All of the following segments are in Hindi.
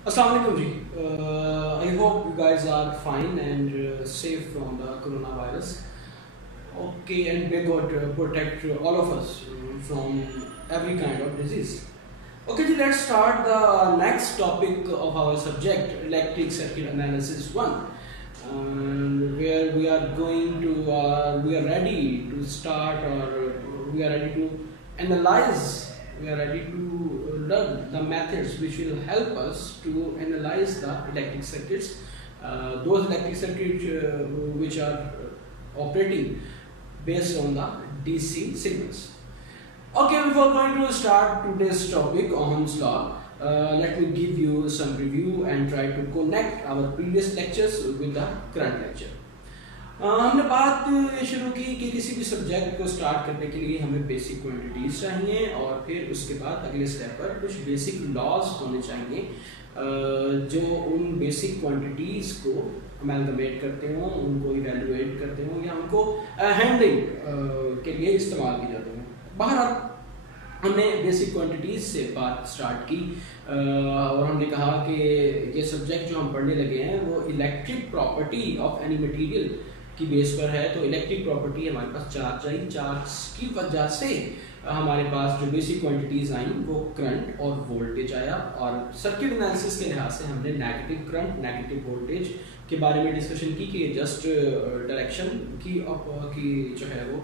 Assalamualaikum ji. I hope you guys are fine and safe from the coronavirus. Okay, and may God protect all of us from every kind of disease. Okay, ji, let's start the next topic of our subject, electric circuit analysis 1. Where we are going to, we are ready to start, or we are ready to analyze, we are ready to learn the methods which will help us to analyze the electric circuits, those electric circuits which are operating based on the DC signals. Okay, before going to start today's topic, Ohm's law, let me give you some review and try to connect our previous lectures with the current lecture. हमने बात ये शुरू की कि किसी भी सब्जेक्ट को स्टार्ट करने के लिए हमें बेसिक क्वांटिटीज चाहिए और फिर उसके बाद अगले स्टेप पर कुछ बेसिक लॉज होने चाहिए जो उन बेसिक क्वांटिटीज को अमेलगमेट करते हों, उनको इवेलुएट करते हों या उनको हैंडलिंग के लिए इस्तेमाल किए जाते हैं। बहरहाल हमने बेसिक क्वांटिटीज से बात स्टार्ट की और हमने कहा कि ये सब्जेक्ट जो हम पढ़ने लगे हैं वो electric property of any material की बेस पर है। तो इलेक्ट्रिक प्रॉपर्टी हमारे पास चार्ज आई, चार्ज की वजह से हमारे पास जो बेसिक क्वांटिटीज आई वो करंट और वोल्टेज आया। और सर्किट एनालिसिस के लिहाज से हमने नेगेटिव करंट, नेगेटिव वोल्टेज के बारे में डिस्कशन की कि जस्ट डायरेक्शन की जो है वो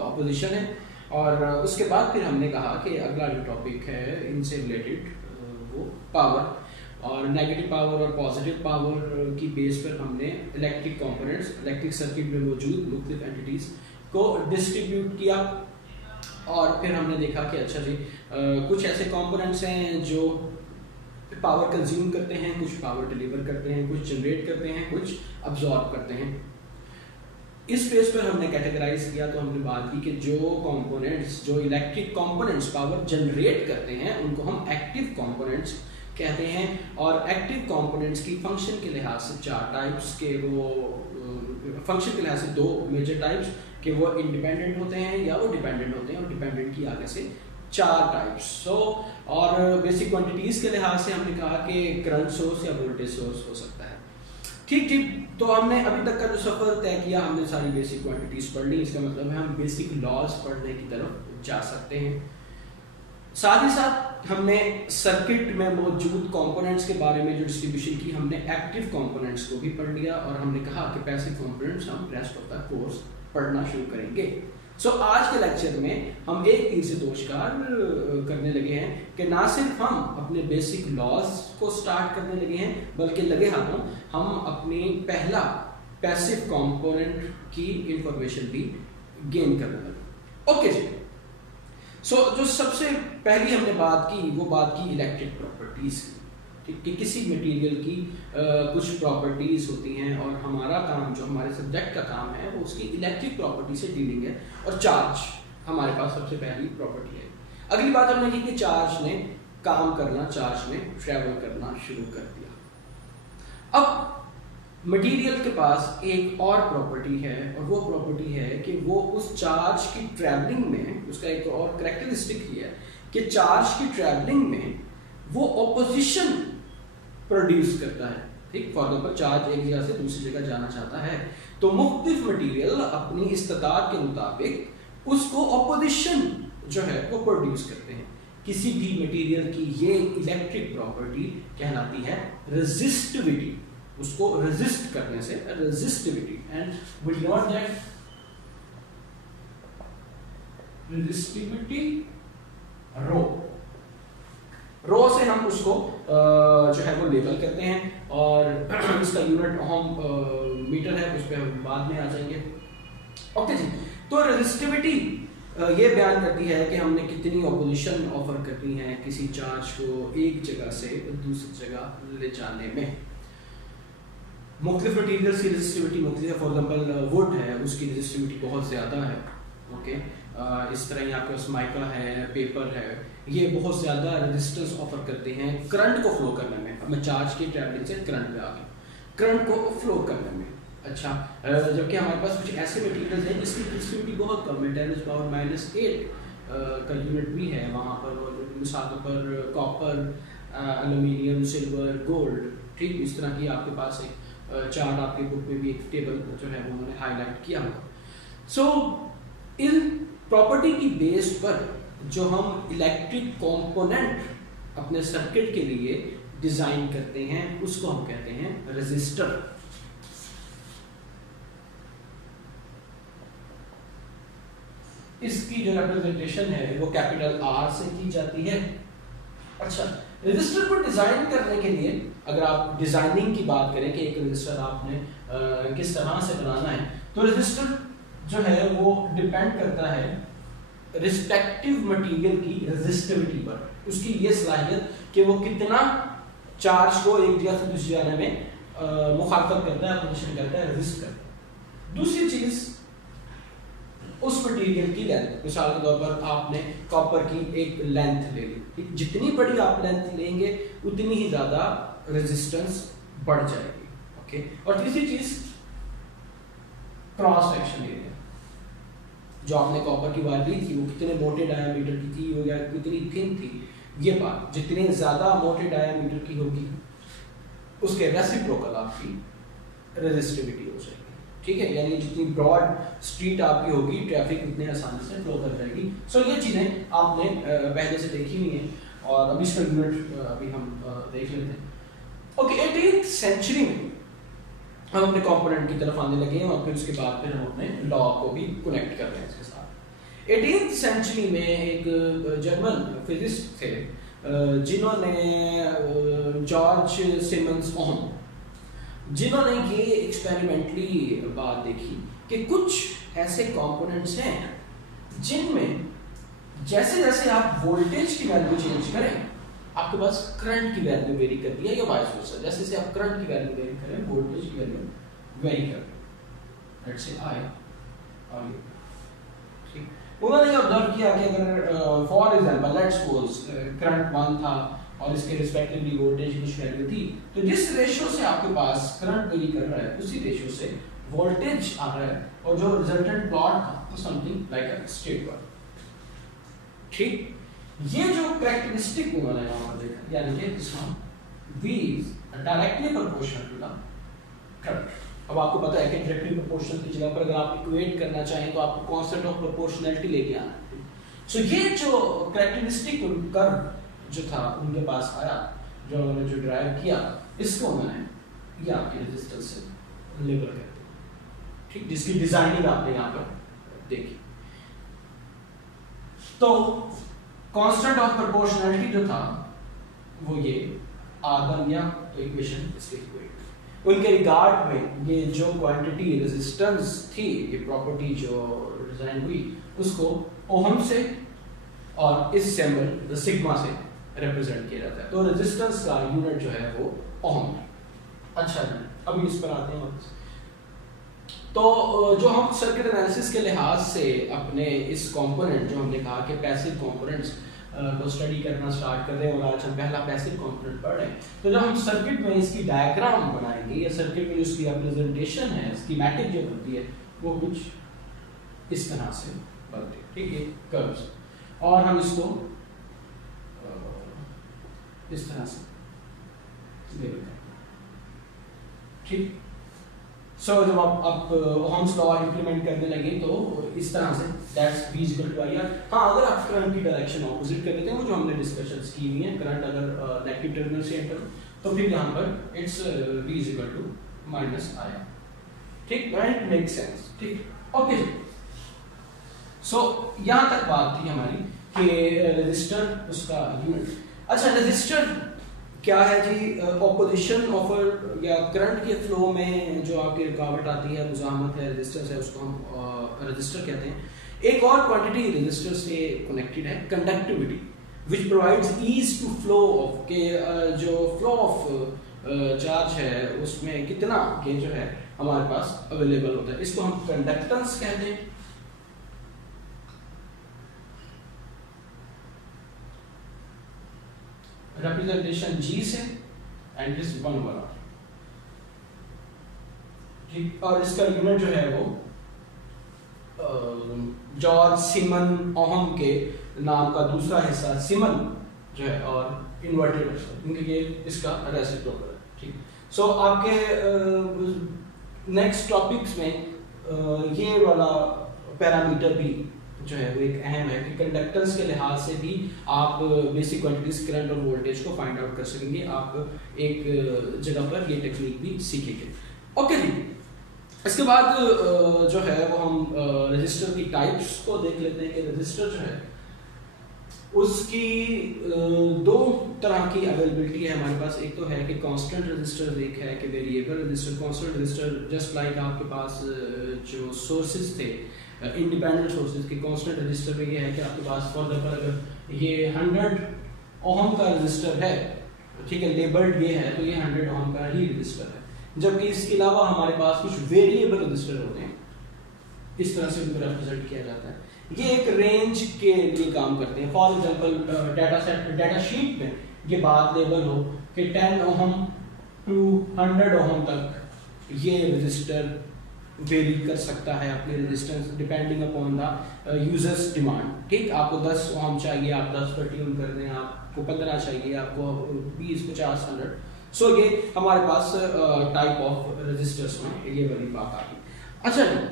अपोजिशन है। और उसके बाद फिर हमने कहा कि अगला जो टॉपिक है इनसे रिलेटेड वो पावर, और नेगेटिव पावर और पॉजिटिव पावर की बेस पर हमने इलेक्ट्रिक कंपोनेंट्स, इलेक्ट्रिक सर्किट में मौजूद मुख्तलिफ एंटिटीज को डिस्ट्रीब्यूट किया। और फिर हमने देखा कि अच्छा जी कुछ ऐसे कंपोनेंट्स हैं जो पावर कंज्यूम करते हैं, कुछ पावर डिलीवर करते हैं, कुछ जनरेट करते हैं, कुछ अब्जॉर्ब करते हैं। इस बेस पर हमने कैटेगराइज किया। तो हमने बात की कि जो कंपोनेंट्स, जो इलेक्ट्रिक कंपोनेंट्स पावर जनरेट करते हैं उनको हम एक्टिव कंपोनेंट्स कहते हैं। और एक्टिव कंपोनेंट्स की फंक्शन के लिहाज से चार टाइप्स के, वो फंक्शन के लिहाज से दो मेजर टाइप्स के वो इंडिपेंडेंट होते हैं या वो डिपेंडेंट होते हैं, और डिपेंडेंट की आगे से चार टाइप्स। और बेसिक क्वांटिटीज के लिहाज से हमने कहा कि करंट सोर्स या वोल्टेज सोर्स हो सकता है। ठीक ठीक, तो हमने अभी तक का जो सफर तय किया, हमने सारी बेसिक क्वांटिटीज पढ़ ली। इसका मतलब है हम बेसिक लॉज पढ़ने की तरफ जा सकते हैं। साथ ही साथ हमने सर्किट में मौजूद कंपोनेंट्स के बारे में जो डिस्ट्रीब्यूशन की, हमने एक्टिव कंपोनेंट्स को भी पढ़ लिया। और हमने कहा कि पैसिव कंपोनेंट्स हम रेस्ट ऑफ द कोर्स पढ़ना शुरू करेंगे। आज के लेक्चर में हम एक तीर से दो शिकार करने लगे हैं कि ना सिर्फ हम अपने बेसिक लॉज को स्टार्ट करने लगे हैं, बल्कि लगे हाथों हम अपनी पहला पैसिव कंपोनेंट की इंफॉर्मेशन भी गेन करने लगे। ओके जी, जो सबसे पहली हमने बात की वो बात की इलेक्ट्रिक प्रॉपर्टीज की, कि किसी मटेरियल की कुछ प्रॉपर्टीज होती हैं और हमारा काम, जो हमारे सब्जेक्ट का काम है वो उसकी इलेक्ट्रिक प्रॉपर्टी से डीलिंग है। और चार्ज हमारे पास सबसे पहली प्रॉपर्टी है। अगली बात हमने की कि चार्ज ने काम करना, चार्ज ने ट्रेवल करना शुरू कर दिया। अब मटेरियल के पास एक और प्रॉपर्टी है, और वो प्रॉपर्टी है कि वो उस चार्ज की ट्रैवलिंग में, उसका एक और करैक्टरिस्टिक ही है कि चार्ज की ट्रैवलिंग में वो ऑपोजिशन प्रोड्यूस करता है। ठीक, फॉर एग्जाम्पल चार्ज एक जगह से दूसरी जगह जाना चाहता है तो मुख्तलिफ मटेरियल अपनी इस्तेताद के मुताबिक उसको ऑपोजिशन जो है वो प्रोड्यूस करते हैं। किसी भी मटेरियल की ये इलेक्ट्रिक प्रॉपर्टी कहलाती है रेजिस्टिविटी, उसको रेजिस्ट करने से resistivity. And we note that resistivity rho से हम उसको जो है वो लेबल करते हैं, और इसका यूनिट ओम मीटर है, उस पर हम बाद में आ जाएंगे। ओके जी, तो रेजिस्टिविटी ये बयान करती है कि हमने कितनी ऑपोजिशन ऑफर करनी है किसी चार्ज को एक जगह से दूसरी जगह ले जाने में। मुख्तलिफ मटीरियल्स की रेजिस्टिविटी मुख्तलिफ है। फॉर एग्जाम्पल वुड है, उसकी रेजिस्टिविटी बहुत ज़्यादा है। ओके, इस तरह यहाँ पे माइका है, पेपर है, ये बहुत ज़्यादा रेजिस्टेंस ऑफर करते हैं करंट को फ्लो करने में। अब मैं चार्ज की ट्रैवलिंग से करंट पे आ गया, करंट को फ्लो करने में। अच्छा, जबकि हमारे पास कुछ ऐसे मटेरियल्स हैं जिसकी रेजिस्टिविटी बहुत कम है, 10⁻⁸ का यूनिट भी है वहाँ पर। और मिसाल पर कॉपर एल्यूमिनियम, सिल्वर, गोल्ड। ठीक, इस तरह की आपके पास एक चार्ट आपके बुक में भी एक टेबल जो है वो उन्होंने हाईलाइट किया हुआ। सो इन प्रॉपर्टी की बेस पर जो हम इलेक्ट्रिक कंपोनेंट अपने सर्किट के लिए डिजाइन करते हैं उसको हम कहते हैं रेजिस्टर। इसकी जो रिप्रेजेंटेशन है वो कैपिटल आर से की जाती है। अच्छा, रजिस्टर को डिजाइन करने के लिए अगर आप डिजाइनिंग की बात करें कि एक रजिस्टर आपने किस तरह से बनाना है, तो रजिस्टर जो है वो डिपेंड करता है रिस्पेक्टिव मटेरियल की रेजिस्टिविटी पर, उसकी ये सलाहियत कि वो कितना चार्ज को एक जगह से दूसरी जगह में मुखालफत करता है, अपोजिशन करता है, रेजिस्ट करता है। दूसरी चीज उस मटेरियल की लेंथ, मिसाल के तौर पर आपने कॉपर की एक लेंथ ले ली, जितनी बड़ी आप लेंथ लेंगे उतनी ही ज्यादा रेजिस्टेंस बढ़ जाएगी। ओके, और तीसरी चीज क्रॉस सेक्शन एरिया, जो आपने कॉपर की वायर ली थी वो कितने मोटे डायमीटर की थी या कितनी थिन थी, ये बात जितने ज्यादा मोटे डायमीटर की होगी उसके रेसिप्रोकल आपकी रेजिस्टिविटी हो जाएगी। ठीक है, यानी जितनी ब्रॉड स्ट्रीट आपकी होगी ट्रैफिक उतने आसानी से फ्लो कर जाएगी। सो ये चीजें आपने पहले से देखी हुई हैं और अभी इसका यूनिट अभी हम देख लेते हैं। ओके, 18th सेंचुरी में हम अपने कंपोनेंट की तरफ आने लगे हैं और फिर उसके बाद फिर हम अपने लॉ को भी कनेक्ट कर रहे हैं इसके साथ। 18th सेंचुरी में एक जर्मन फिजिसिस्ट थे जिन्होंने जॉर्ज सिमन्स ओहम, जिन्होंने ये एक्सपेरिमेंटली बात देखी कि कुछ ऐसे कंपोनेंट्स हैं जिनमें जैसे जैसे आप वोल्टेज की वैल्यू चेंज करें आपके पास करंट की वैल्यू वेरी करती है, या वाइस वर्सा। जैसे जैसे आप करंट की वैल्यू वेरी करें वोल्टेज की वैल्यू वेरी करती है। लेट्स से आई और ये ठीक, उन्होंने ऑब्जर्व किया कि अगर for example let's suppose current 1 था और इसके रिस्पेक्टिवली वोल्टेज की कुछ वैल्यू थी, तो जिस रेशियो से आपके पास करंट वेरी कर रहा है उसी रेशियो से वोल्टेज आ रहा है और जो रिजल्टेंट प्लॉट था वो something like a straight line. ठीक, ये जो कैरेक्टरिस्टिक उन्होंने यहाँ पर देखा, यानी कि इसमें V is directly proportional to the current। अब आपको पता है कि डायरेक्टली प्रोपोर्शनल की जगह पर अगर आप इक्वेट करना चाहें तो आपको कांस्टेंट ऑफ प्रोपोर्शनैलिटी लेके आना है। सो ये जो कैरेक्टरिस्टिक कर्व जो था उनके पास आया, जो उन्होंने जो ड्राइव किया, इसको उन्होंने ये आपके रेजिस्टेंस से लेबल कर दिया। ठीक, जिसकी डिजाइनिंग आपने यहाँ पर देखी। तो कांस्टेंट ऑफ प्रोपोर्शनैलिटी जो था वो ये R या इक्वेशन इसके इक्वेट उनके रिगार्ड में ये जो क्वांटिटी रेजिस्टेंस थी, ये प्रॉपर्टी जो डिजाइन हुई उसको ओहम से और इस सिंबल सिग्मा से रिप्रेजेंट किया जाता है। तो रेजिस्टेंस का यूनिट जो है वो ओहम है। अच्छा जी, अभी इस पर आते हैं। तो जो हम सर्किट एनालिसिस के लिहाज से अपने इस कंपोनेंट जो हमने कहा कि पैसिव कंपोनेंट्स को स्टडी करना स्टार्ट कर रहे हैं और आज हम पहला पैसिव कंपोनेंट पढ़ रहे हैं, तो जब हम सर्किट में इसकी डायग्राम बनाएंगे या सर्किट में इसकी रिप्रेजेंटेशन है, स्कीमेटिक जो बनती है वो कुछ इस तरह से बनती है। ठीक है, कर्व्स, और हम इसको इस तरह से लेबल करेंगे। ठीक, सो जब आप ओहम्स लॉ इंप्लीमेंट करने लगे तो इस तरह से that's V equal to IR। हाँ, अगर आप करंट की डायरेक्शन ऑपोजिट कर देते हैं, वो जो हमने डिस्कशंस की हुई हैं, करंट अगर नेगेटिव टर्मिनल से एंटर तो फिर यहाँ पर it's V equal to -IR। ठीक, इट मेक सेंस। ठीक, ओके। सो यहाँ तक बात थी हमारी कि रेजिस्टर उसका यूनिट। अच्छा, रेजिस्टर क्या है जी? ऑपोजिशन ऑफ या करंट के फ्लो में जो आपकी रुकावट आती है, मुजाहमत है, रेजिस्टेंस है, उसको हम रेजिस्टर कहते हैं। एक और क्वांटिटी रेजिस्टर से कनेक्टेड है, conductivity, which provides ease to flow of के जो फ्लो ऑफ चार्ज है उसमें कितना के जो है हमारे पास अवेलेबल होता है, इसको हम कंडक्टेंस कहते हैं। रिप्रेजेंटेशन G से एंड दिस 1/R। ठीक, और इसका यूनिट जो है वो जॉर्ज सिमन ओहम के नाम का दूसरा हिस्सा सिमन जो है और इन्वर्टेड है क्योंकि ये इसका रेसिप्रोकल है, ठीक। सो आपके नेक्स्ट टॉपिक्स में ये वाला पैरामीटर भी जो है वो एक अहम है कि कंडक्टेंस के लिहाज से भी आप बेसिक क्वांटिटीज करंट और वोल्टेज को फाइंड आउट कर सकेंगे। आप एक जगह पर ये टेक्निक भी सीखेंगे। ओके जी, इसके बाद जो है वो हम रजिस्टर की टाइप्स को देख लेते हैं कि रजिस्टर जो है उसकी दो तरह की अवेलेबिलिटी है हमारे पास। एक तो है कि कांस्टेंट रजिस्टर, एक है कि variable resistor. Constant register just like आपके पास जो सोर्सेज थे इंडिपेंडेंट सोर्सेज के, कांस्टेंट रजिस्टर में ये है कि आपके पास फॉर एग्जांपल अगर ये 100 ओहम का रजिस्टर है, ठीक है, लेबल्ड ये है, तो ये 100 ओहम का ही रजिस्टर है। जबकि इसके अलावा हमारे पास कुछ वेरिएबल रजिस्टर होते हैं, इस तरह से उनको रिप्रेजेंट किया जाता है। ये एक रेंज के लिए काम करते हैं। फॉर एग्जांपल डाटा शीट में ये बात लेबल हो कि 10 ओहम टू 100 ओहम तक ये रजिस्टर वेरी कर सकता है अपने resistance depending upon the users demand, ठीक। आपको 10 ओहम चाहिए, आप 10 पर ट्यून कर दें, आपको 15 चाहिए, आपको 20, 50, 100। सो ये हमारे पास टाइप ऑफ रजिस्टर्स में ये वाली बात आ गई। अच्छा जी,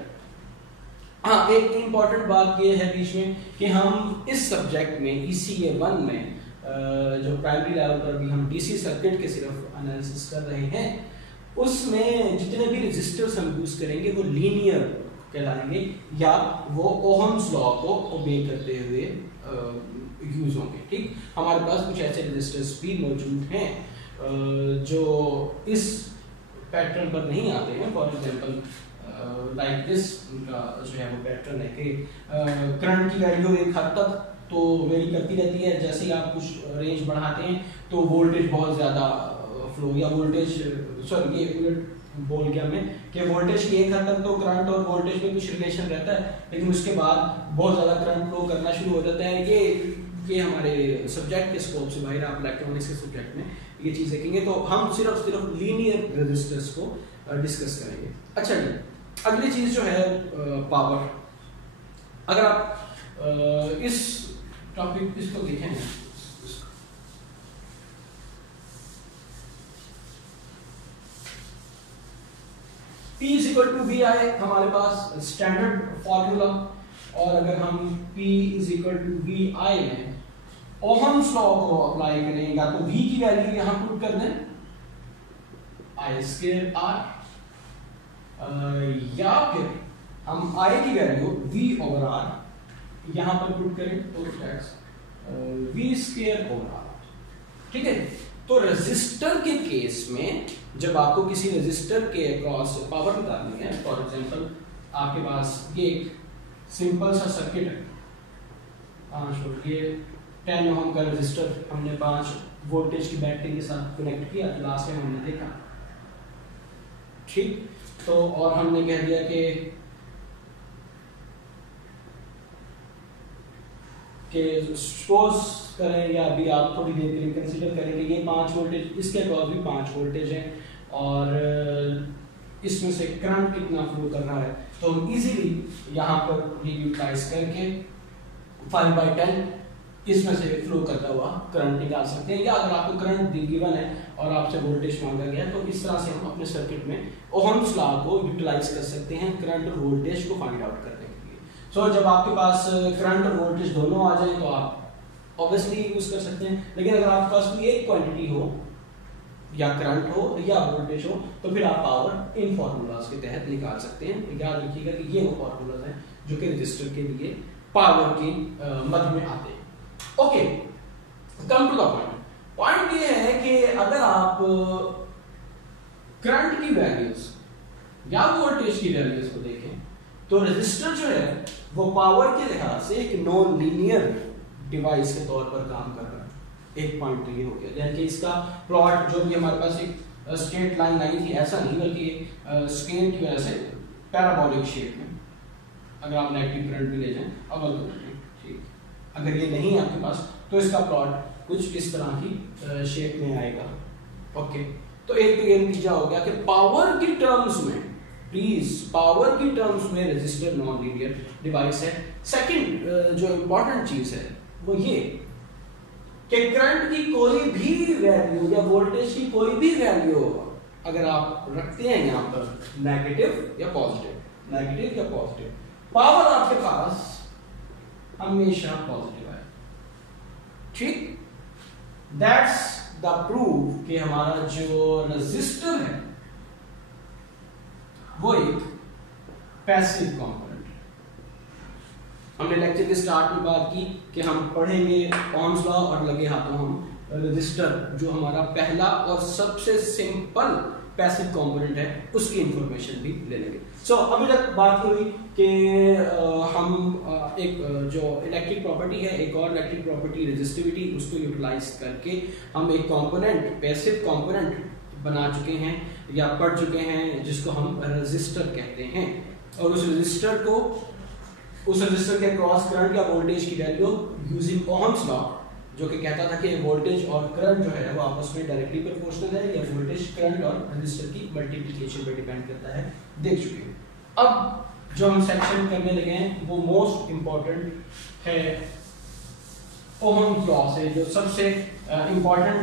हाँ, एक इम्पॉर्टेंट बात ये है बीच में कि हम इस सब्जेक्ट में ECA 1 में जो प्राइमरी लेवल पर भी हम DC सर्किट के सिर्फ एनालिसिस कर रहे हैं, उसमें जितने भी रजिस्टर्स हम यूज करेंगे वो लीनियर कहलाएंगे या वो ओहम्स लॉ को ओबे करते हुए यूज होंगे, ठीक। हमारे पास कुछ ऐसे रजिस्टर्स भी मौजूद हैं जो इस पैटर्न पर नहीं आते हैं। फॉर एग्जांपल लाइक दिस, उनका जो है वो पैटर्न है कि करंट की वैल्यू एक हद तक तो वेरी करती रहती है, जैसे ही आप कुछ रेंज बढ़ाते हैं तो वोल्टेज बहुत ज़्यादा फ्लो या वोल्टेज, सॉरी ये बोल गया मैं कि वोल्टेज की एक हद तक तो करंट और वोल्टेज में कुछ रिलेशन रहता है, लेकिन उसके बाद बहुत ज़्यादा करंट फ्लो करना शुरू हो जाता है। ये हमारे सब्जेक्ट के स्कोप से बाहर, आप इलेक्ट्रॉनिक्स के सब्जेक्ट में ये चीज़ देखेंगे, तो हम सिर्फ लीनियर रेजिस्टर्स को डिस्कस करेंगे। अच्छा जी, अगली चीज़ जो है पावर। अगर आप इस टॉपिक इसको देखें, P is equal to V I हमारे पास स्टैंडर्ड फॉर्मूला, और अगर हम P is equal to V I में ओहम्स लॉ को अप्लाई करें, या तो V की वैल्यू यहां पुट कर दें I स्क्वायर R, या फिर हम I की वैल्यू V ओवर R यहां पर पुट करें तो that's V square over R, ठीक है। तो रेजिस्टर के केस में जब आपको किसी रेजिस्टर के अक्रॉस पावर निकालनी है, फॉर एग्जांपल आपके पास ये एक सिंपल सा सर्किट है, 5 वोल्ट, ये 10 ओम का रेजिस्टर हमने 5 वोल्टेज की बैटरी के साथ कनेक्ट किया, लास्ट टाइम हमने देखा, ठीक। तो और हमने कह दिया कि सपोज करें या अभी आप थोड़ी देर के लिए कंसीडर करें कि ये 5 वोल्टेज, इसके अक्रॉस भी 5 वोल्टेज है और इसमें से करंट कितना फ्लो कर रहा है, तो हम इजीली यहाँ पर ये यूटिलाइज करके 5/10 इसमें से फ्लो करता हुआ करंट निकाल सकते हैं। या अगर आपको करंट गिवन है और आपसे वोल्टेज मांगा गया, तो इस तरह से हम अपने सर्किट में ओहम्स लॉ को यूटिलाइज कर सकते हैं करंट और वोल्टेज को फाइंड आउट करने के लिए। सो जब आपके पास करंट और वोल्टेज दोनों आ जाए तो आप ऑब्वियसली यूज कर सकते हैं, लेकिन अगर आपके पास कोई एक क्वांटिटी हो, या करंट हो या वोल्टेज हो, तो फिर आप पावर इन फॉर्मूलाज के तहत निकाल सकते हैं। याद रखिएगा कि ये वो फॉर्मूलाज हैं जो कि रजिस्टर के लिए पावर के मध्य में आते हैं। Okay, come to the point. Point ये है कि अगर आप करंट की वैल्यूज या वोल्टेज की वैल्यूज को देखें, तो रजिस्टर जो है वो पावर के लिहाज से एक नॉन लीनियर डिवाइस के तौर पर काम कर रहा है। एक पॉइंट तो ये हो गया, यानी कि इसका प्लॉट जो भी हमारे पास एक स्ट्रेट लाइन आई थी, ऐसा नहीं बल्कि स्केल की वजह से पैराबोलिक शेप में, अगर आप नेगेटिव करंट भी ले जाएं अव्वल तो ठीक, अगर ये नहीं है आपके पास तो इसका प्लॉट कुछ इस तरह की शेप में आएगा। ओके, तो एक तो ये नतीजा हो गया कि पावर की टर्म्स में, प्लीज पावर की टर्म्स में रजिस्टर नॉन लीनियर डिवाइस है। सेकंड जो इंपॉर्टेंट चीज है वो ये कि करंट की कोई भी वैल्यू या वोल्टेज की कोई भी वैल्यू अगर आप रखते हैं यहां पर नेगेटिव या पॉजिटिव, पावर आपके पास हमेशा पॉजिटिव है। ठीक, दैट्स द प्रूफ कि हमारा जो रेजिस्टर है वो एक पैसिव कंपोनेंट है। हमने लेक्चर के स्टार्ट में बात की कि हम पढ़ेंगे ओम्स लॉ और लगे हाथों हम रेजिस्टर जो हमारा पहला और सबसे सिंपल पैसिव कंपोनेंट है उसकी इंफॉर्मेशन भी ले लेंगे। सो अभी तक बात हुई कि हम एक जो इलेक्ट्रिक प्रॉपर्टी है, एक और इलेक्ट्रिक प्रॉपर्टी रेजिस्टिविटी, उसको यूटिलाइज करके हम एक कंपोनेंट, पैसिव कंपोनेंट बना चुके हैं या पढ़ चुके हैं जिसको हम रेजिस्टर कहते हैं। और उस रेजिस्टर के क्रॉस करंट या वोल्टेज की वैल्यू यूजिंग ओम्स लॉ, जो कि कहता था कि वोल्टेज और करंट जो है वो आपस में डायरेक्टली प्रोपोर्शनल है, या वोल्टेज करंट और रेजिस्टर की मल्टीप्लिकेशन पर डिपेंड करता है, देख चुके हैं। अब जो हम सेक्शन करने लगे हैं वो मोस्ट इंपॉर्टेंट है ओम्स लॉ से, जो सबसे इंपॉर्टेंट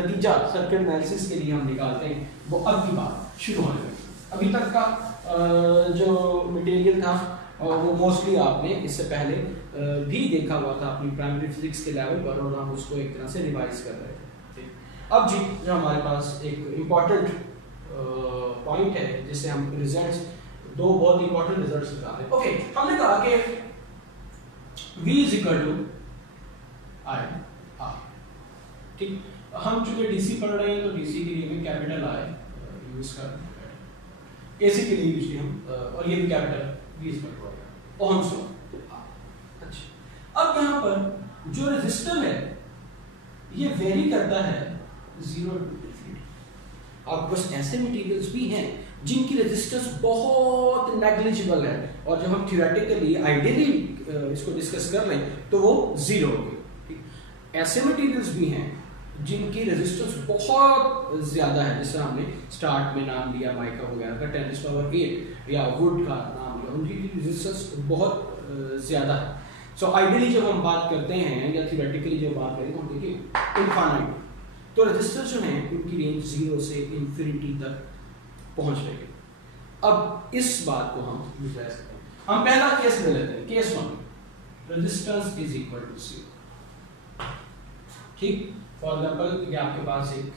नतीजा सर्किट एनालिसिस के लिए हम निकालते हैं, वो अब की बात शुरू होने लगी। अभी तक का जो मटेरियल था वो मोस्टली आपने इससे पहले भी देखा हुआ था अपनी प्राइमरी फिजिक्स के लेवल पर, और हम उसको एक तरह से रिवाइज कर रहे थे। अब जी जो हमारे पास एक इम्पॉर्टेंट पॉइंट है जिससे हम रिजल्ट्स, दो बहुत इंपॉर्टेंट रिजल्ट्स निकाल रहे हैं। ओके, हमने कहा कि V is equal to I R। ठीक, हम चूंकि डीसी पढ़ रहे हैं तो डीसी के लिए भी कैपिटल I यूज कर रहे हैं, एसी के लिए यूजली हम और ये भी capital V is equal to Ohm's law. अच्छा, अब यहाँ पर जो रेजिस्टर है ये वेरी करता है 0 to infinity। आपके पास ऐसे मटेरियल्स भी हैं जिनकी रेजिस्टेंस बहुत नेग्लिजिबल है, और जब हम थ्योरेटिकली आइडियली इसको डिस्कस कर लें तो वो 0 होगी। ऐसे मटेरियल्स भी हैं जिनकी रेजिस्टेंस बहुत ज्यादा है, जैसे हमने स्टार्ट में नाम लिया माइका वगैरह का 10⁸, या वुड का नाम लिया, उनकी रेजिस्टेंस बहुत ज्यादा है। सो आइडियली जब हम बात करते हैं या थ्योरेटिकली जब बात करें तो हम देखिए इनफाइनाइट, तो रेजिस्टर जो है उनकी रेंज 0 से इन्फिनिटी तक पहुंच रही है। अब इस बात को हम यूटिलाइज करते हैं। हम पहला केस ले लेते हैं, case 1, resistance is equal to 0। ठीक, फॉर एग्जांपल ये आपके पास एक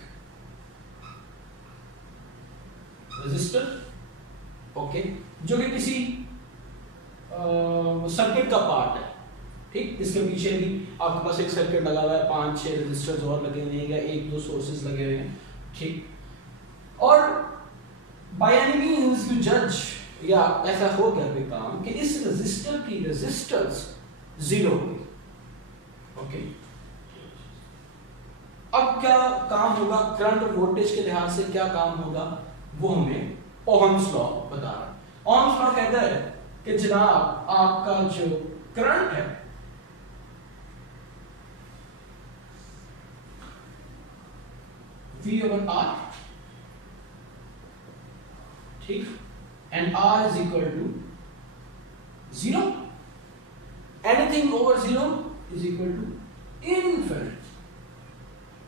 रेजिस्टर, ओके, जो कि किसी सर्किट का पार्ट है। ठीक, इसके पीछे भी आपके पास एक सर्किट लगा हुआ है, 5-6 रेजिस्टर्स और लगे हुए हैं, या 1-2 सोर्सेज लगे हुए हैं। ठीक, और बाय एनी मींस यू जज, या ऐसा हो गया कोई काम कि इस रेजिस्टर की रेजिस्टेंस 0 होगी। ओके, अब क्या काम होगा, करंट और वोल्टेज के लिहाज से क्या काम होगा वो हमें ओम्स लॉ बता रहा है। ओम्स लॉ कहता है कि जनाब आपका जो करंट है V/R, ठीक, and R is equal to 0, anything over 0 is equal to infinite।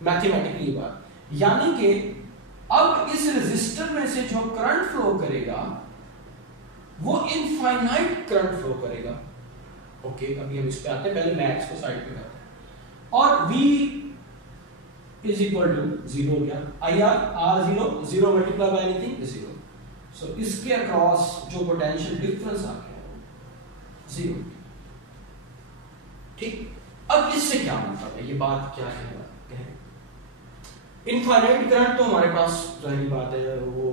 Mathematically बात, यानी कि अब इस रेजिस्टर में से जो करंट फ्लो करेगा वो इनफाइनाइट करंट फ्लो करेगा। ओके, अभी हम इस पे आते हैं, पहले मैथ्स को साइड पे करते हैं। और V इज इक्वल टू 0 क्या, IR, R 0 multiply by anything 0। सो इसके अक्रॉस जो पोटेंशियल डिफरेंस आ गया 0। ठीक, अब इससे क्या मतलब है, ये बात क्या है? इनफाइनाइट करंट तो हमारे पास जाहिर बात है वो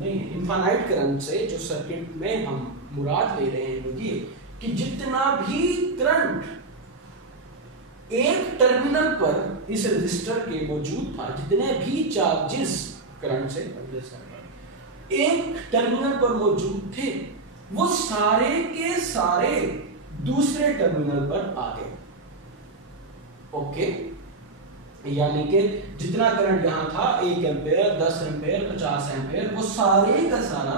नहीं है। इनफाइनाइट करंट से जो सर्किट में हम मुराद ले रहे हैं वो ये कि जितना भी करंट एक टर्मिनल पर इस रेजिस्टर के मौजूद था, जितने भी चार्जेस करंट से एक टर्मिनल पर मौजूद थे, वो सारे के सारे दूसरे टर्मिनल पर आ गए। ओके, यानी कि जितना करंट यहां था 1 एम्पेयर, 10 एम्पेयर, 50 एम्पेयर, वो सारे का सारा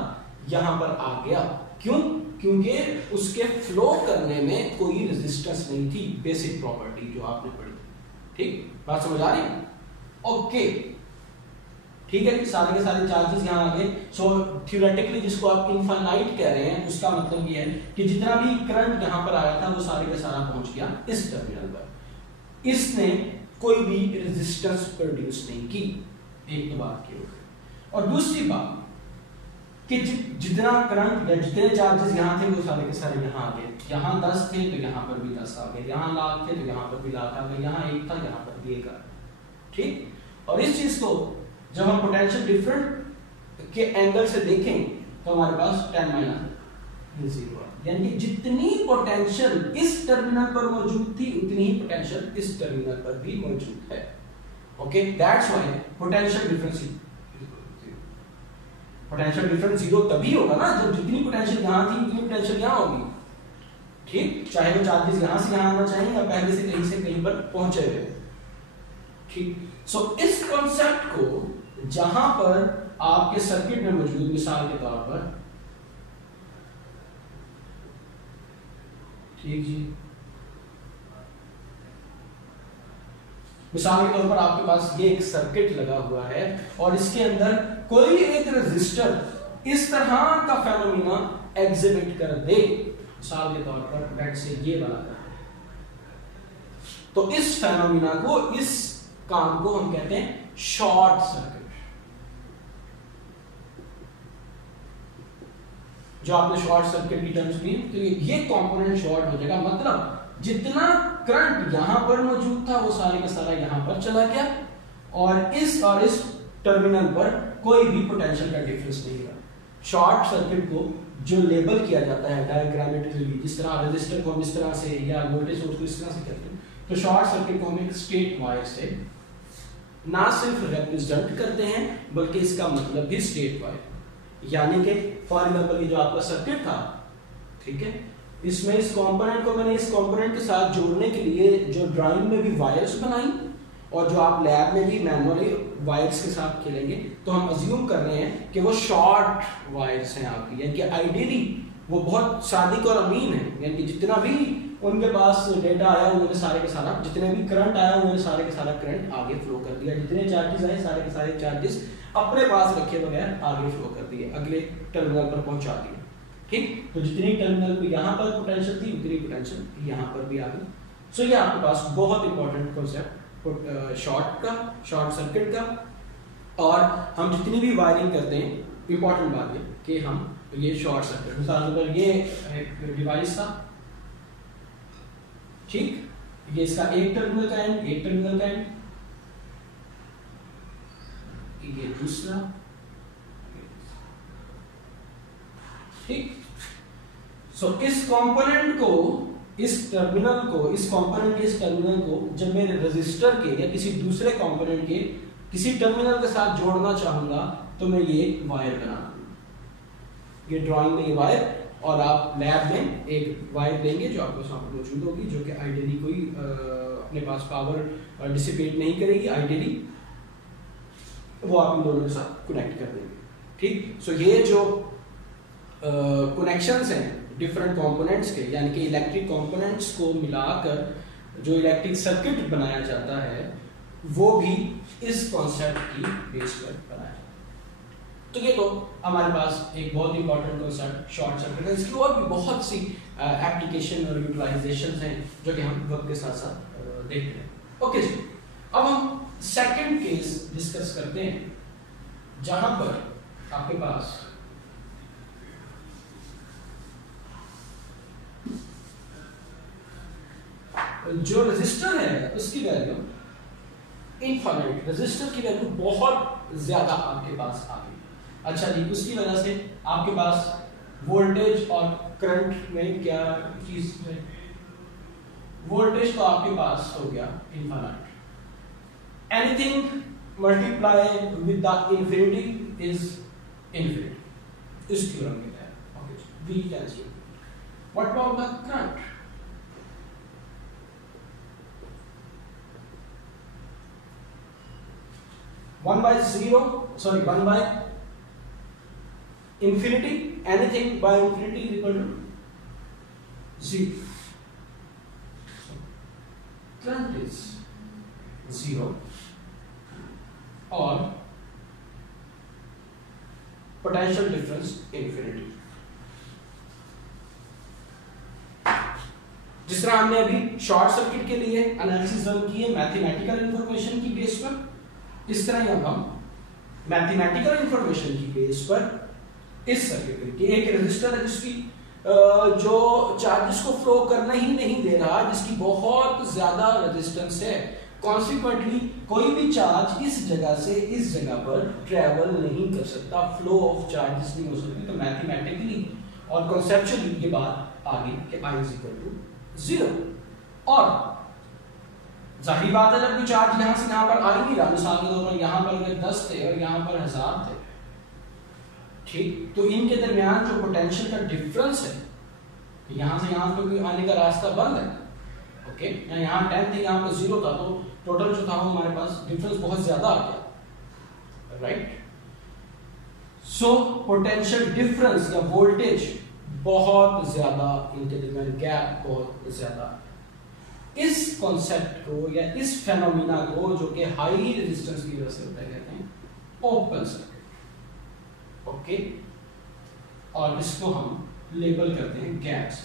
यहां पर आ गया। क्यों? क्योंकि उसके फ्लो करने में कोई रेजिस्टेंस नहीं थी, बेसिक प्रॉपर्टी जो आपने पढ़ी। ठीक, बात समझ आ रही है? ओके, ठीक है, सारे के सारे चार्जेस यहाँ आ गए। सो थ्योरेटिकली जिसको आप इनफाइनाइट कह रहे हैं, उसका मतलब ये है कि जितना भी करंट यहाँ पर आया था वो सारे का सारा पहुंच गया इस टर्मिनल पर। इसने कोई भी रेजिस्टेंस प्रोड्यूस नहीं की, एक तो बात की। और दूसरी बात कि जितना करंट या जितने चार्जेस यहाँ थे वो सारे के सारे यहाँ आ गए। यहाँ 10 थे तो यहाँ पर भी 10 आ गए, यहाँ लाख थे तो यहाँ पर भी लाख आ गए, यहाँ 1 था यहाँ पर भी 1 आ गया। ठीक, और इस चीज को जब हम पोटेंशियल डिफरेंट के एंगल से देखें तो हमारे पास 10 माइनस 0, यानी कि जितनी पोटेंशियल इस टर्मिनल पर मौजूद थी उतनी ही पोटेंशियल इस टर्मिनल पर भी मौजूद है। Okay, that's why potential difference zero तभी होगा ना जब जितनी पोटेंशियल यहां थी उतनी पोटेंशियल यहां होगी। ठीक, चाहे वो चार्जेस यहां से यहां आना चाहिए या पहले से कहीं पर पहुंचे हुए। ठीक, सो इस कॉन्सेप्ट को जहां पर आपके सर्किट में मौजूद, मिसाल के तौर पर, ठीक जी, मिसाल के तौर पर आपके पास ये एक सर्किट लगा हुआ है और इसके अंदर कोई एक रेजिस्टर इस तरह का फेनोमेना एग्जिबिट कर दे, मिसाल के तौर पर बैट से ये वाला कर, तो इस फेनोमेना को, इस काम को हम कहते हैं शॉर्ट सर्किट। जो आपने शॉर्ट सर्किट की टर्म सुनी, तो ये कंपोनेंट शॉर्ट हो जाएगा, मतलब जितना करंट यहां पर मौजूद था वो सारे का सारा यहां पर चला गया और इस टर्मिनल पर कोई भी पोटेंशियल का डिफरेंस नहीं रहा। शॉर्ट सर्किट को जो लेबल किया जाता है डायग्रामेटिकली, जिस तरह रेजिस्टर को हम इस तरह से या वोल्टेज सोर्स को इस तरह से कहते हैं, तो शॉर्ट सर्किट को हम एक स्ट्रेट वायर से ना सिर्फ रिप्रेजेंट करते हैं बल्कि इसका मतलब भी स्ट्रेट वायर, यानी कि फॉर एग्जांपल ये जो आपका सर्किट था, ठीक है, इसमें इस कंपोनेंट को मैंने इस कंपोनेंट के साथ जोड़ने के लिए जो ड्राइंग में भी वायर्स बनाई और जो आप लैब में भी मैनुअली वायर्स के साथ खेलेंगे, तो हम अज्यूम कर रहे हैं कि वो शॉर्ट वायर्स हैं आपकी, यानी कि आइडियली वो बहुत सादिक और अमीन है, यानी कि जितना भी उनके पास डेटा आया उन्होंने सारे के सारा, जितने भी करंट आया उन्होंने सारे के सारा करंट आगे फ्लो कर दिया, जितने चार्जेस आए सारे के सारे चार्जेस अपने पास रखे बगैर आगे फ्लो कर दिए, अगले टर्मिनल पर पहुंचा दिए। ठीक, तो जितनी टर्मिनल पे यहाँ पर पोटेंशियल थी उतनी पोटेंशियल यहाँ पर भी आ गई। सो ये आपके पास बहुत इंपॉर्टेंट कॉन्सेप्ट शॉर्ट का, शॉर्ट सर्किट का, और हम जितनी भी वायरिंग करते हैं, इंपॉर्टेंट बात है कि हम ये शॉर्ट सर्किट, मिसाल पर ये एक डिवाइस था, ठीक, ये इसका एक टर्मिनल का एंड, एक टर्मिनल का एंड, ये दूसरा, ठीक। सो इस कंपोनेंट को, इस टर्मिनल को, इस कंपोनेंट के इस टर्मिनल को जब मैं रेजिस्टर के या किसी दूसरे कंपोनेंट के किसी टर्मिनल के साथ जोड़ना चाहूंगा तो मैं ये वायर बना दूंगा, ये ड्राइंग में ये वायर, और आप लैब में एक वायर देंगे जो आपको सामने मौजूद होगी, जो कि आइडियली कोई अपने पास पावर डिसिपेट नहीं करेगी, आइडियली वो आप इन दोनों के साथ कनेक्ट कर देंगे। ठीक, सो ये जो कनेक्शंस हैं डिफरेंट कंपोनेंट्स के, यानी कि इलेक्ट्रिक कंपोनेंट्स को मिलाकर जो इलेक्ट्रिक सर्किट बनाया जाता है वो भी इस कॉन्सेप्ट की बेस पर बनाया जाता है। तो ये तो हमारे पास एक बहुत इंपॉर्टेंट कॉन्सेप्ट शॉर्ट सर्किट है। इसकी और भी बहुत सी एप्लीकेशन और यूटिलाइजेशन हैं जो कि हम वक्त के साथ साथ देखते हैं। ओके जी, अब हम सेकंड केस डिस्कस करते हैं जहां पर आपके पास जो रेजिस्टर है उसकी वैल्यू इनफाइनाइट, रेजिस्टर की वैल्यू बहुत ज्यादा आपके पास आ गई। अच्छा जी, उसकी वजह से आपके पास वोल्टेज और करंट में क्या चीज है, वोल्टेज तो आपके पास हो गया infinite, anything multiply with the infinity is infinity, इस थ्योरम के तहत। Okay, we can see what about the current, one by infinity, anything by infinity is equal to 0. So current is 0 और पोटेंशियल डिफरेंस इन्फिनिटी। जिस तरह हमने अभी शॉर्ट सर्किट के लिए एनालिसिस रन की है मैथमेटिकल इंफॉर्मेशन की बेस पर, इस तरह ही अब हम मैथमेटिकल इंफॉर्मेशन की बेस पर इस सर्किट की एक रेजिस्टर है जिसकी जो चार्जेस को फ्लो करना ही नहीं दे रहा, जिसकी बहुत ज्यादा रेजिस्टेंस है, कॉन्सिक्वेंटली कोई भी चार्ज इस जगह से इस जगह पर ट्रेवल नहीं कर सकता, फ्लो ऑफ चार्जेस नहीं हो सकती। तो मैथमेटिकली और कॉन्सेप्चुअली ये बात आगे कि I इज इक्वल टू 0। और जाहिर बात है जब कोई चार्ज यहां से यहां पर आ ही नहीं रहा, मिसाल के तौर पर यहां पर अगर 10 थे और यहां पर 1000 थे, ठीक, तो इनके दरमियान जो पोटेंशियल का डिफरेंस है, यहां से यहां पर आने का रास्ता बंद है, ओके, यहां 10 थे यहां पर 0 था, तो टोटल जो था वो हमारे पास डिफरेंस बहुत ज्यादा आ गया, राइट। सो पोटेंशियल डिफरेंस या वोल्टेज बहुत ज्यादा, इनके दरमियान गैप बहुत ज्यादा। इस कॉन्सेप्ट को या इस फेनोमेना को जो कि हाई रेजिस्टेंस की वजह से होता है कहते हैं ओपन सर्किट, ओके, और इसको हम लेबल करते हैं गैप्स।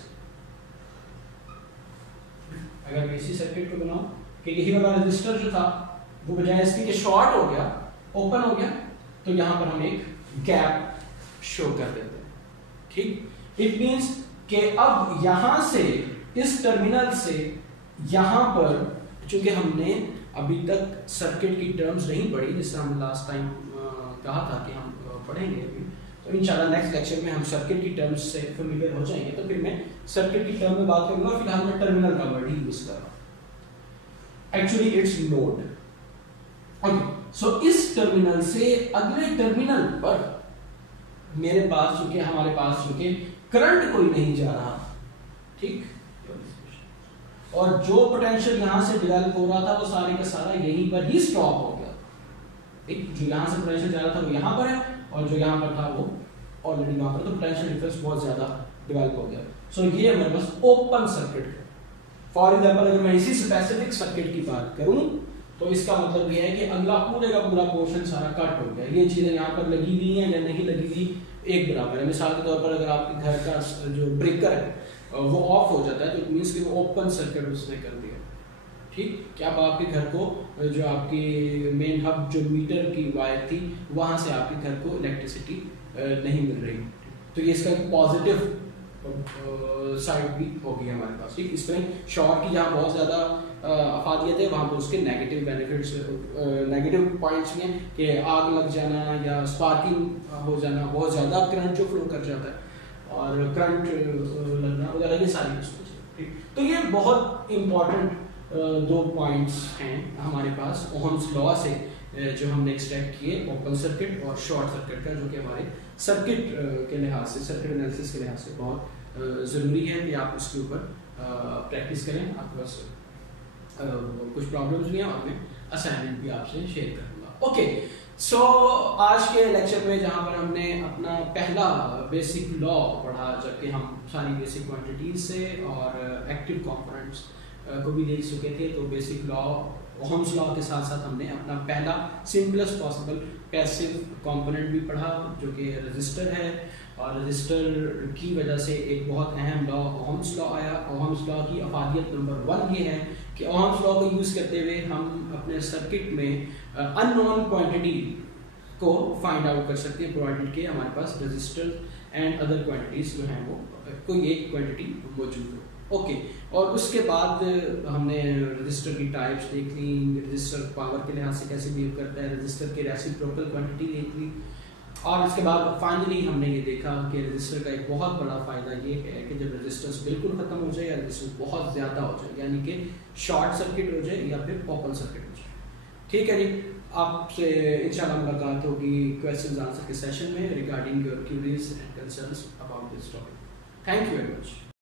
अगर मैं इसी सर्किट को बनाऊं कि यही वाला रेजिस्टर जो था वो बजाय इसके कि शॉर्ट हो गया, ओपन हो गया, तो यहां पर हम एक गैप शो कर देते हैं, ठीक। इट मींस कि अब यहां से इस टर्मिनल से यहां पर, चूंकि हमने अभी तक सर्किट की टर्म्स नहीं पढ़ी, जिससे हम लास्ट टाइम कहा था कि हम पढ़ेंगे अभी, तो इंशाल्लाह नेक्स्ट लेक्चर में हम सर्किट की टर्म्स से फेमिलियर हो जाएंगे, तो फिर मैं सर्किट की टर्म में बात करूंगा। फिलहाल मैं टर्मिनल का वर्ड ही यूज कर रहा हूं, एक्चुअली इट्स नोड, ओके। सो इस टर्मिनल से अगले टर्मिनल पर मेरे पास चूंकि हमारे पास चूंकि करंट कोई नहीं जा रहा, ठीक, और जो पोटेंशियल यहां से डेवलप हो रहा था वो सारे का सारा यहीं पर ही स्टॉप हो गया, ठीक। जो यहां से पोटेंशियल जा रहा था वो यहां पर है, और जो यहां पर था वो ऑलरेडी वहां पर, तो पोटेंशियल डिफरेंस बहुत ज्यादा डेवलप हो गया। सो ये हमारे पास ओपन सर्किट है। फॉर एग्जांपल अगर मैं इसी स्पेसिफिक सर्किट की बात करूं तो इसका मतलब ये है कि अगला पूरे का पूरा पोर्शन सारा कट हो गया, ये चीजें यहाँ पर लगी हुई हैं या नहीं लगी हुई एक बराबर है। मिसाल के तौर पर अगर आपके घर का जो ब्रेकर है वो ऑफ हो जाता है तो इट मींस कि वो ओपन सर्किट उसने कर दिया, ठीक। क्या अब आपके घर को जो आपकी मेन हब जो मीटर की वायर थी वहां से आपके घर को इलेक्ट्रिसिटी नहीं मिल रही, तो ये इसका एक पॉजिटिव साइड भी होगी हमारे पास, ठीक। इस तरह शॉर्ट की जहाँ बहुत ज्यादा अफादियत है वहां पर उसके नेगेटिव बेनिफिट्स, नेगेटिव पॉइंट्स हैं कि आग लग जाना या स्पार्किंग हो जाना, बहुत ज्यादा करंट जो फ्लो कर जाता है और करंट लगना वगैरह, ये सारी चीजें, ठीक। तो ये बहुत इंपॉर्टेंट दो पॉइंट्स हैं हमारे पास ओहम्स लॉ से जो हमने एक्सट्रैक्ट किए, ओपन सर्किट और शॉर्ट सर्किट का, जो कि हमारे सर्किट के लिहाज से, सर्किट एनालिसिस के लिहाज से बहुत ज़रूरी है कि आप उसके ऊपर प्रैक्टिस करें। आपके पास कुछ प्रॉब्लम्स भी हैं और मैं असाइनमेंट भी आपसे शेयर करूँगा, ओके। सो आज के लेक्चर में जहाँ पर हमने अपना पहला बेसिक लॉ पढ़ा, जबकि हम सारी बेसिक क्वांटिटीज से और एक्टिव कंपोनेंट्स को भी देख चुके थे, तो बेसिक लॉ ओहम्स लॉ के साथ साथ हमने अपना पहला सिंपलेस्ट पॉसिबल पैसिव कंपोनेंट भी पढ़ा जो कि रेजिस्टर है, और रेजिस्टर की वजह से एक बहुत अहम लॉ ओहम्स लॉ आया। ओहम्स लॉ की अफादियत नंबर 1 ये है कि ओहम्स लॉ को यूज़ करते हुए हम अपने सर्किट में अननोन क्वांटिटी को फाइंड आउट कर सकते हैं, प्रोवाइडेड कि हमारे पास रेजिस्टर एंड अदर क्वांटिटीज जो हैं वो कोई एक क्वांटिटी मौजूद हो, ओके। और उसके बाद हमने रजिस्टर की टाइप्स देख ली, रजिस्टर पावर के लिहाज से कैसे बिहेव करता है, रजिस्टर की रेसिप्रोकल क्वांटिटी देख ली, और उसके बाद फाइनली हमने ये देखा कि रजिस्टर का एक बहुत बड़ा फ़ायदा ये है कि जब रजिस्टेंस बिल्कुल ख़त्म हो जाए या रजिस्टेंस बहुत ज़्यादा हो जाए, यानी कि शॉर्ट सर्किट हो जाए या फिर ओपन सर्किट हो जाए, ठीक है जी। आपसे इंशाल्लाह मुलाकात होगी क्वेश्चन आंसर के सेशन में regarding your queries and concerns about this topic. Thank you very much.